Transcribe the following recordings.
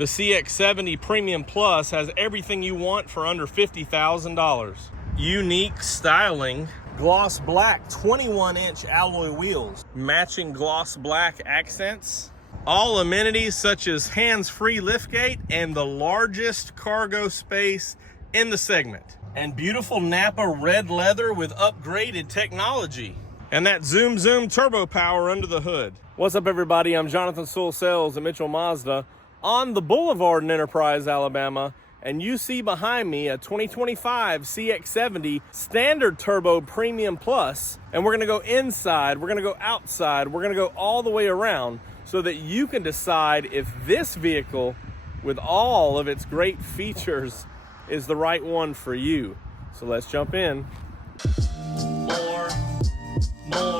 The CX-70 Premium Plus has everything you want for under $50,000. Unique styling, gloss black 21-inch alloy wheels, matching gloss black accents, all amenities such as hands-free liftgate and the largest cargo space in the segment. And beautiful Nappa red leather with upgraded technology. And that zoom turbo power under the hood. What's up, everybody? I'm Jonathan Sewell Sales at Mitchell Mazda on the Boulevard in Enterprise, Alabama. And you see behind me a 2025 CX-70 Standard Turbo Premium Plus. And we're gonna go inside, we're gonna go outside, we're gonna go all the way around so that you can decide if this vehicle, with all of its great features, is the right one for you. So let's jump in. More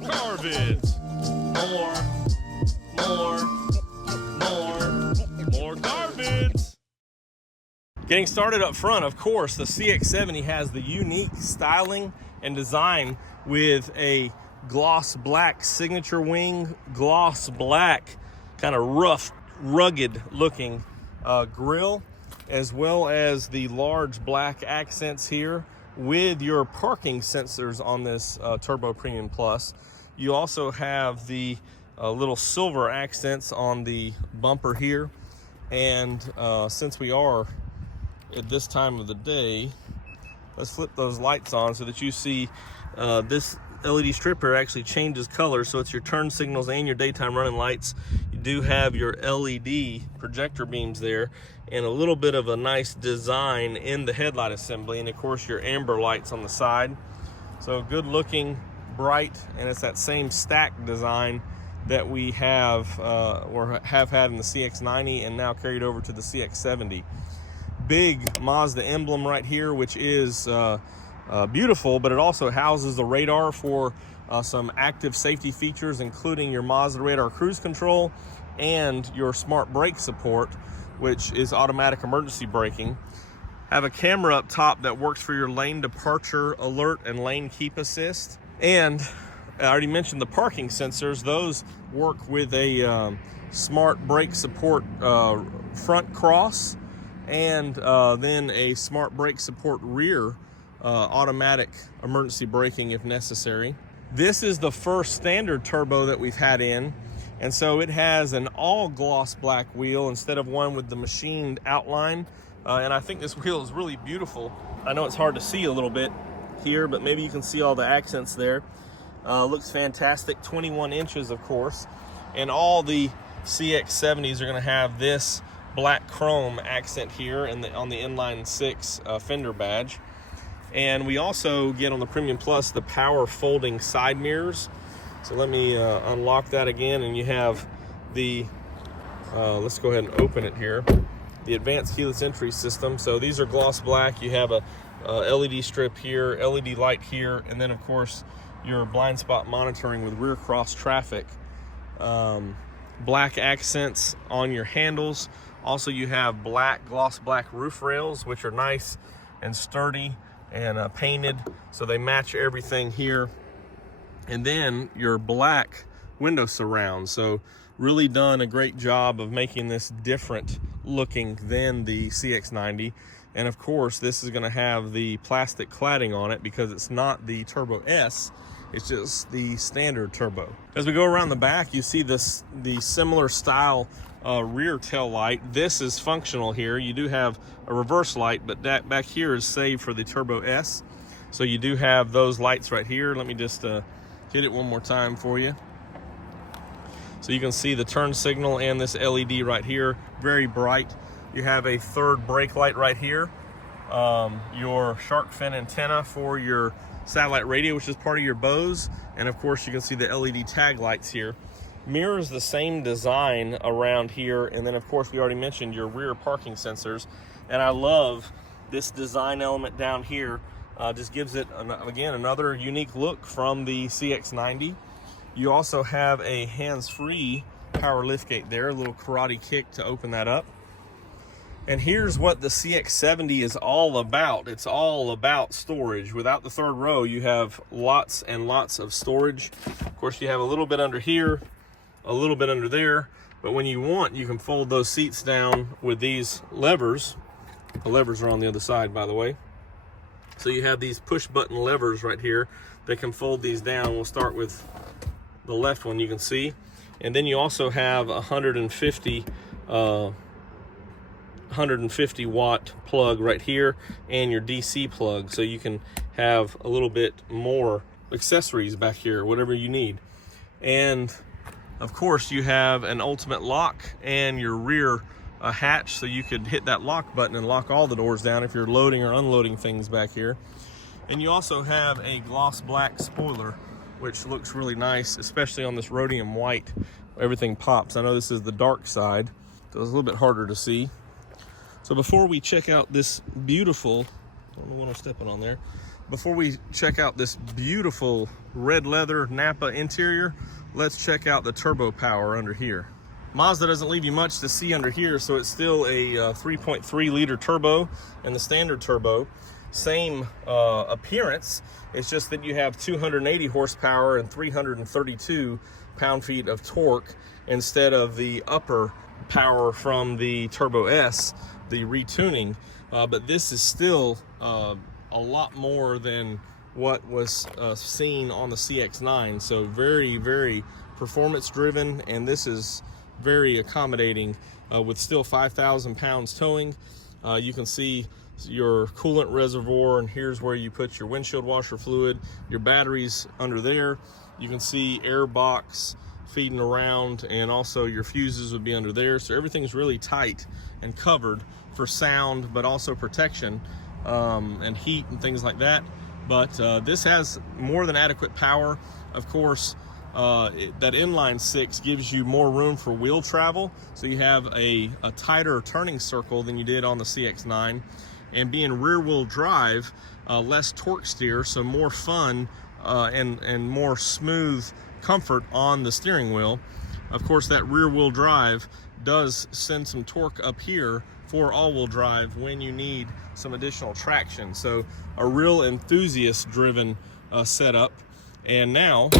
car vids. More car vids. Getting started up front, of course, the CX-70 has the unique styling and design with a gloss black signature wing, gloss black, kind of rough, rugged looking grille, as well as the large black accents here with your parking sensors on this Turbo Premium Plus. You also have the little silver accents on the bumper here. And since we are at this time of the day, let's flip those lights on so that you see this LED strip here actually changes color. So it's your turn signals and your daytime running lights. You do have your LED projector beams there and a little bit of a nice design in the headlight assembly, and of course your amber lights on the side. So good looking, bright, and it's that same stack design that we have or have had in the CX-90 and now carried over to the CX-70. Big Mazda emblem right here, which is beautiful, but it also houses the radar for some active safety features, including your Mazda radar cruise control and your smart brake support, which is automatic emergency braking. Have a camera up top that works for your lane departure alert and lane keep assist. And I already mentioned the parking sensors. Those work with a smart brake support front cross and then a smart brake support rear automatic emergency braking if necessary. This is the first standard turbo that we've had in, and so it has an all gloss black wheel instead of one with the machined outline. And I think this wheel is really beautiful. I know it's hard to see a little bit here, but maybe you can see all the accents there. Looks fantastic. 21 inches, of course. And all the CX-70s are going to have this black chrome accent here on the inline 6 fender badge. And we also get on the Premium Plus the power folding side mirrors. So let me unlock that again, and you have the, let's go ahead and open it here, the advanced keyless entry system. So these are gloss black. You have a LED strip here, LED light here, and then of course your blind spot monitoring with rear cross traffic. Black accents on your handles. Also you have black, gloss black roof rails, which are nice and sturdy and painted, so they match everything here. And then your black window surround. So really done a great job of making this different looking than the CX-90. And of course, this is gonna have the plastic cladding on it because it's not the Turbo S, it's just the standard turbo. As we go around the back, you see the similar style rear tail light. This is functional here. You do have a reverse light, but that back here is saved for the Turbo S. So you do have those lights right here. Let me just hit it one more time for you. So you can see the turn signal and this LED right here, very bright. You have a third brake light right here. Your shark fin antenna for your satellite radio, which is part of your Bose. And of course you can see the LED tag lights here. Mirrors the same design around here. And then of course we already mentioned your rear parking sensors. And I love this design element down here. Just gives it, again, another unique look from the CX-90. You also have a hands-free power liftgate there, a little karate kick to open that up. And here's what the CX-70 is all about. It's all about storage. Without the third row, you have lots and lots of storage. Of course, you have a little bit under here, a little bit under there, But when you want, you can fold those seats down with these levers. The levers are on the other side, by the way. So you have these push button levers right here that can fold these down. We'll start with the left one, you can see. And then you also have a 150 watt plug right here and your DC plug. So you can have a little bit more accessories back here, whatever you need. And of course you have an ultimate lock and your rear hatch, so you could hit that lock button and lock all the doors down if you're loading or unloading things back here. And you also have a gloss black spoiler, which looks really nice, especially on this Rhodium White. Everything pops. I know this is the dark side, so it's a little bit harder to see. So before we check out this beautiful, I don't know what I'm stepping on there. Before we check out this beautiful red leather Nappa interior, let's check out the turbo power under here. Mazda doesn't leave you much to see under here, so it's still a 3.3 liter turbo and the standard turbo. Same appearance, it's just that you have 280 horsepower and 332 pound-feet of torque instead of the upper power from the Turbo S, the retuning. But this is still a lot more than what was seen on the CX-9. So very, very performance driven, and this is very accommodating with still 5,000 pounds towing. You can see your coolant reservoir, and here's where you put your windshield washer fluid, your batteries under there. You can see air box feeding around, and also your fuses would be under there. So everything's really tight and covered for sound, but also protection and heat and things like that. But this has more than adequate power. Of course, that inline six gives you more room for wheel travel, so you have a tighter turning circle than you did on the CX-9. And being rear wheel drive, less torque steer, so more fun and more smooth comfort on the steering wheel. Of course, that rear wheel drive does send some torque up here for all-wheel drive when you need some additional traction. So a real enthusiast driven setup. And now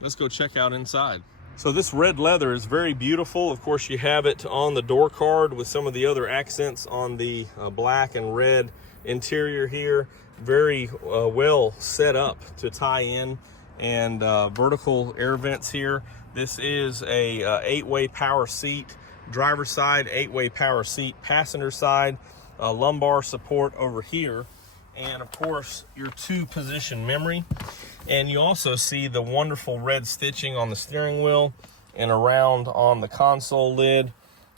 let's go check out inside. So this red leather is very beautiful. Of course, you have it on the door card with some of the other accents on the black and red interior here. Very well set up to tie in, and vertical air vents here. This is a 8-way power seat, driver side, 8-way power seat, passenger side, lumbar support over here, and of course your 2-position memory. And you also see the wonderful red stitching on the steering wheel and around on the console lid.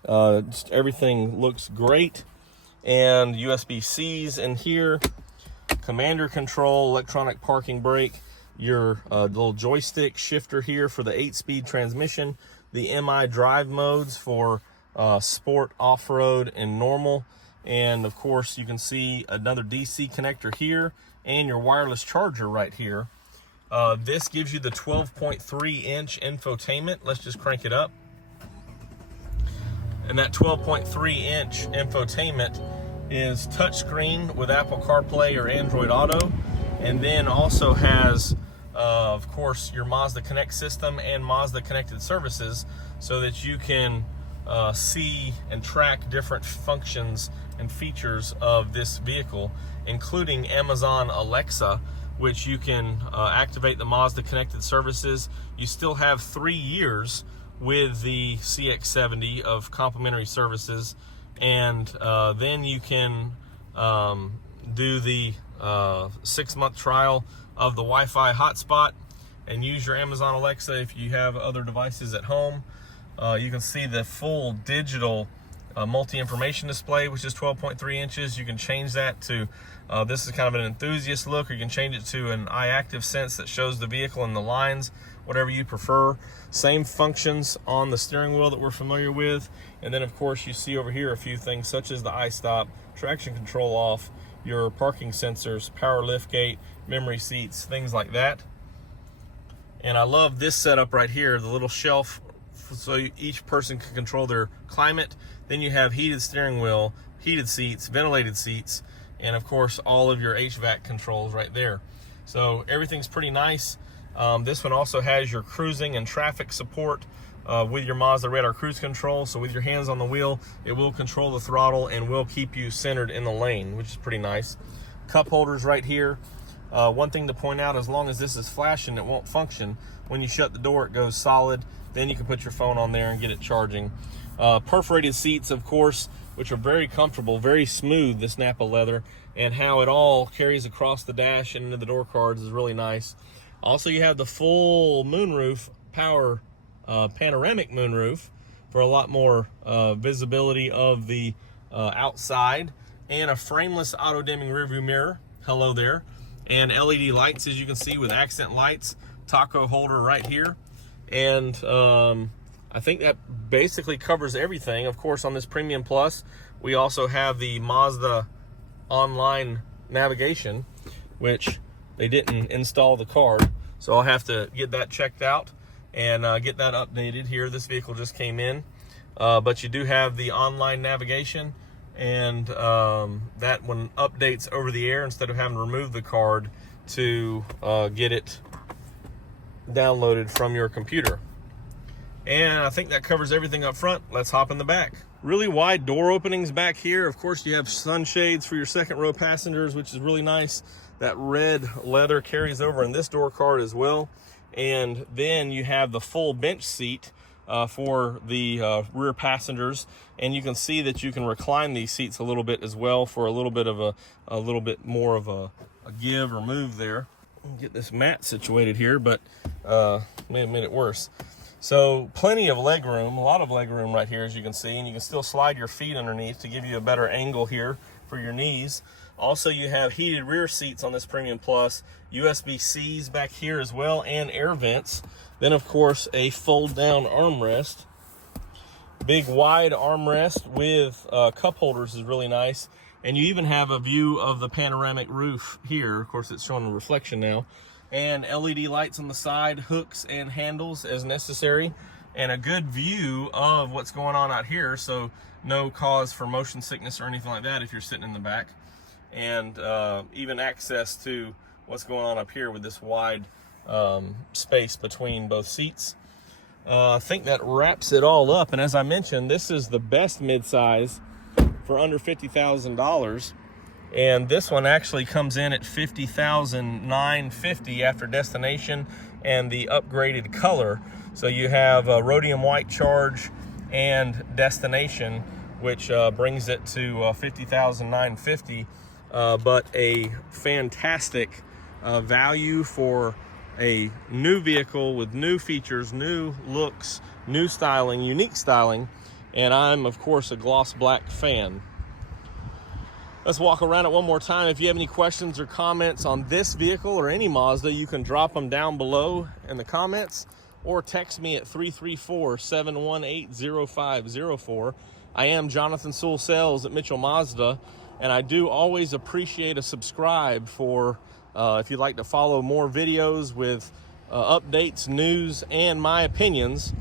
Just everything looks great. And USB-Cs in here, commander control, electronic parking brake, your little joystick shifter here for the 8-speed transmission, the MI drive modes for sport, off-road, and normal. And of course you can see another DC connector here and your wireless charger right here. This gives you the 12.3-inch infotainment. Let's just crank it up. And that 12.3-inch infotainment is touchscreen with Apple CarPlay or Android Auto, and then also has, of course, your Mazda Connect system and Mazda Connected Services, so that you can see and track different functions and features of this vehicle, including Amazon Alexa, which you can activate the Mazda Connected Services. You still have 3 years with the CX-70 of complimentary services, and then you can do the 6-month trial of the Wi-Fi hotspot and use your Amazon Alexa if you have other devices at home. You can see the full digital multi-information display, which is 12.3 inches. You can change that to, this is kind of an enthusiast look, or you can change it to an eye active sense that shows the vehicle and the lines, whatever you prefer. Same functions on the steering wheel that we're familiar with. And then of course you see over here a few things such as the iStop, traction control off, your parking sensors, power liftgate, memory seats, things like that. And I love this setup right here, the little shelf, so each person can control their climate. Then you have heated steering wheel, heated seats, ventilated seats, and of course all of your HVAC controls right there. So everything's pretty nice. This one also has your cruising and traffic support with your Mazda radar cruise control. So with your hands on the wheel, it will control the throttle and will keep you centered in the lane, which is pretty nice. Cup holders right here. One thing to point out, as long as this is flashing, it won't function. When you shut the door, it goes solid. Then you can put your phone on there and get it charging. Perforated seats, of course, which are very comfortable, very smooth, this Nappa leather, and how it all carries across the dash and into the door cards is really nice. Also, you have the full moonroof, power panoramic moonroof for a lot more visibility of the outside, and a frameless auto-dimming rearview mirror. Hello there. And LED lights, as you can see, with accent lights, taco holder right here. And I think that basically covers everything. Of course, on this Premium Plus, we also have the Mazda online navigation, which they didn't install the card. So I'll have to get that checked out and get that updated here. This vehicle just came in. But you do have the online navigation, and that one updates over the air instead of having to remove the card to get it downloaded from your computer. And I think that covers everything up front. Let's hop in the back. Really wide door openings back here. Of course, you have sunshades for your second row passengers, which is really nice. That red leather carries over in this door card as well. And then you have the full bench seat for the rear passengers, and you can see that you can recline these seats a little bit as well for a little bit of a little bit more of a give or move there. Get this mat situated here, but may have made it worse. So plenty of leg room, a lot of leg room right here, as you can see, and you can still slide your feet underneath to give you a better angle here for your knees. Also, you have heated rear seats on this Premium Plus, USB-Cs back here as well, and air vents. Then, of course, a fold-down armrest. Big wide armrest with cup holders is really nice. And you even have a view of the panoramic roof here. Of course, it's showing a reflection now. And LED lights on the side, hooks and handles as necessary. And a good view of what's going on out here, so no cause for motion sickness or anything like that if you're sitting in the back. And even access to what's going on up here with this wide space between both seats. I think that wraps it all up. And as I mentioned, this is the best midsize for under $50,000. And this one actually comes in at $50,950 after destination and the upgraded color. So you have a Rhodium White charge and destination, which brings it to $50,950. But a fantastic value for a new vehicle with new features, new looks, new styling, unique styling. And I'm, of course, a gloss black fan. Let's walk around it one more time. If you have any questions or comments on this vehicle or any Mazda, you can drop them down below in the comments or text me at 334-718-0504. I am Jonathan Sewell Sales at Mitchell Mazda, and I do always appreciate a subscribe for if you'd like to follow more videos with updates, news, and my opinions.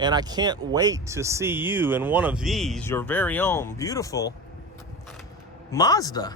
And I can't wait to see you in one of these, your very own beautiful Mazda.